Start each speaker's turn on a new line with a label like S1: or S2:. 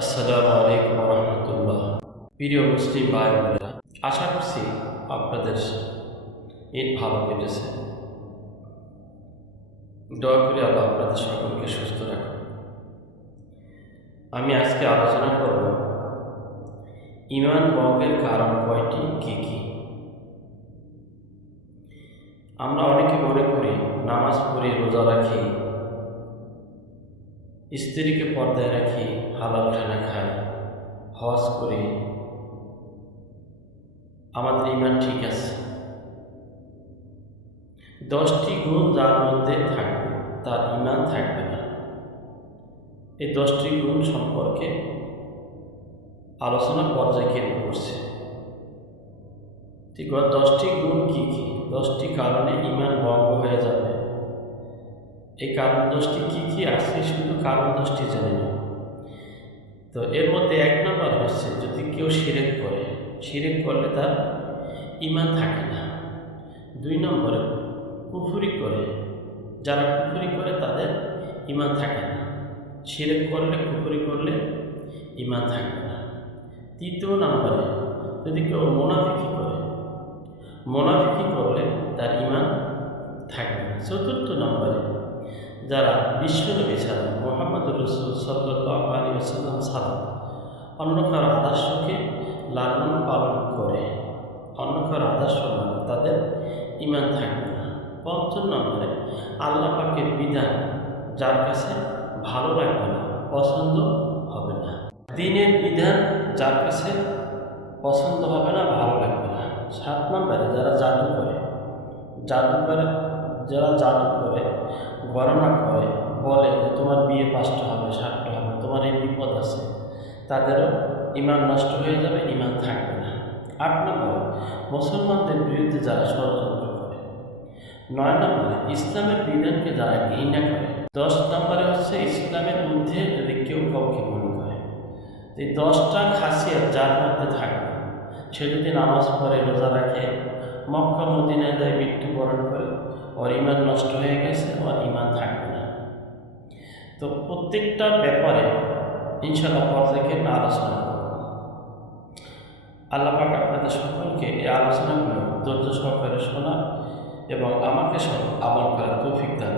S1: আসসালামু আলাইকুম রহমতুল্লাহ। প্রিয় মুসলিম ভাই বোনেরা আশা করছি আপনাদের ঈদ ভালো কেটেছে। দয়া করে আল্লাহ আপনাদের সকলকে সুস্থ রাখুন আমি আজকে আলোচনা করব, ইমান ভঙ্গের কারণ কয়টি, কী কী? আমরা অনেকে মনে করি, নামাজ পড়ে রোজা রাখি স্ত্রীকে পর্দায় রাখি, হালাল খানা খাই, হজ করি। আমাদের ইমান ঠিক আছে। দশটি গুণ যার মধ্যে থাকবে, তার ইমান থাকবে না। এই দশটি গুণ সম্পর্কে আলোচনা পর্যায়ে কেন্দ্র করছে। ঠিক দশটি গুণ কী কী? দশটি কারণে ইমান ভঙ্গ হয়ে যাবে। এই কারণ দোষটি কী কী আছে শুধু কারণ দোষটি জেনে না। তো এর মধ্যে এক নম্বর হচ্ছে, যদি কেউ সিরেক করে সিরেক করলে তার ইমান থাকে না। দুই নম্বরে, কুফুরি করে, যারা কুফুরি করে তাদের ইমান থাকে না। সিরেক করলে, কুফুরি করলে ইমান থাকবে না। তৃতীয় নম্বরে, যদি কেউ মোনাফিকি করে, মোনাফিকি করলে তার ইমান থাকবে না। চতুর্থ নম্বরে যারা বিশ্বনবী ছাড়া মোহাম্মদ রসুল সাল্লাহ আলী আসাল্লাম ছাড়া অন্য কারও আদর্শকে লালন পালন করে? অন্য কারও আদর্শ মানে তাদের ইমান থাকবে না। পঞ্চম নম্বরে আল্লাহ পাকের বিধান যার কাছে ভালো লাগবে না, পছন্দ হবে না। দিনের বিধান যার কাছে পছন্দ হবে না, ভালো লাগবে না। সাত নম্বরে যারা জাদু করে জাদু করে যারা জাদু করে, গণনা করে, বলে যে তোমার বিয়ে পাঁচটা হবে ষাটটা হবে, তোমার এই বিপদ আছে, তাদেরও ইমান নষ্ট হয়ে যাবে, ইমান থাকবে না। আট নম্বরে মুসলমানদের বিরুদ্ধে যারা ষড়যন্ত্র করে, নয় নম্বরে ইসলামের বিধানকে যারা ঘৃণা করে, দশ নম্বরে হচ্ছে ইসলামের মধ্যে যদি কেউ কাউকে মনে করে এই দশটা খাসিয়াত যার মধ্যে থাকবে, সে যদি নামাজ পড়ে, রোজা রাখে, মক্কা, মদিনায় যায় মৃত্যুবরণ করে ওর ইমান নষ্ট হয়ে গেছে ওর ইমান থাকবে না তো প্রত্যেকটা ব্যাপারে ইনশাল্লাহ পর থেকে আলোচনা করব। আল্লাহ পাক আপনাদের সকলকে এই আলোচনাগুলো ধৈর্য সহকারে শোনা এবং আমাকে সব আমল করার তৌফিক দান